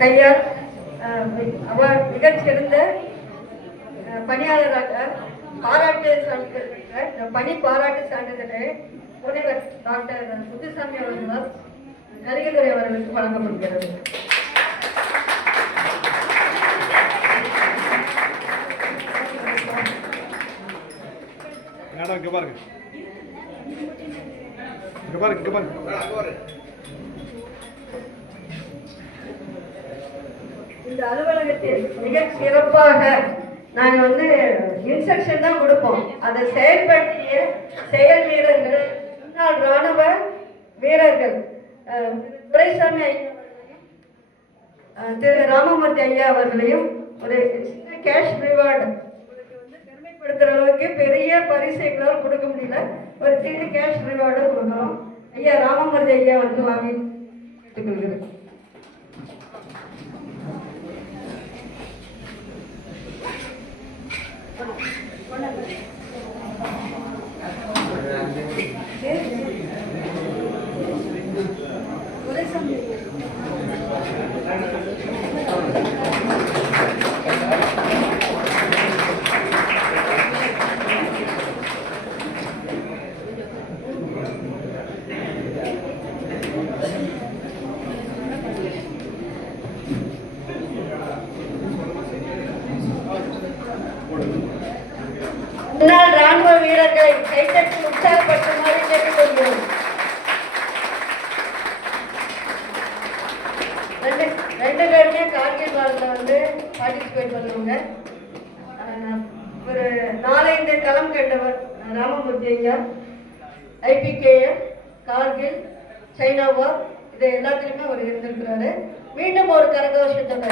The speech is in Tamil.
கையால் அவர் மிகச்சிறந்த பணியாளராக பாராட்டு சான்றிதழ் பெற்ற பணி பாராட்டு சான்றிதழை முனைவர் டாக்டர் முத்துசாமி அவர்களால் நடிகை அவர்களுக்கு வழங்கப்படுகிறது. இந்த அலுவலகத்தில் மிக சிறப்பாக நாங்கள் இன்ஸ்ட்ரக்ஷன் தான் கொடுப்போம். அதை செயல்படுத்திய செயல் வீரர்கள், முன்னாள் ராணுவ வீரர்கள் துரைசாமி ஐயா திரு ராமமூர்த்தி ஐயா அவர்களையும் ஒரு சின்ன கேஷ் ரிவார்டு பெருமைப்படுத்துகிற அளவுக்கு பெரிய பரிசு எங்களால் கொடுக்க முடியல. ஒரு சின்ன கேஷ் ரிவார்டு கொடுக்குறோம். ஐயா ராமமூர்த்தி ஐயா வாங்கி கேட்டுக்கொள்கிறேன். முன்னாள் ராணுவ வீரர்களை கைத்தட்டி உற்சாகப்படுத்துமாறு கேட்டுக்கொள்கிறோம். ரெண்டு பேருமே கார்கில் வாரில் பார்ட்டிசிபேட் பண்ணுவாங்க. ஒரு 4-5 களம் கண்டவர் ராமமூர்த்தி ஐயா, IPKF, கார்கில், சைனா வார், இது எல்லாத்துலேயுமே அவர் இருந்திருக்கிறாரு. மீண்டும் ஒரு கரகோஷத்தோட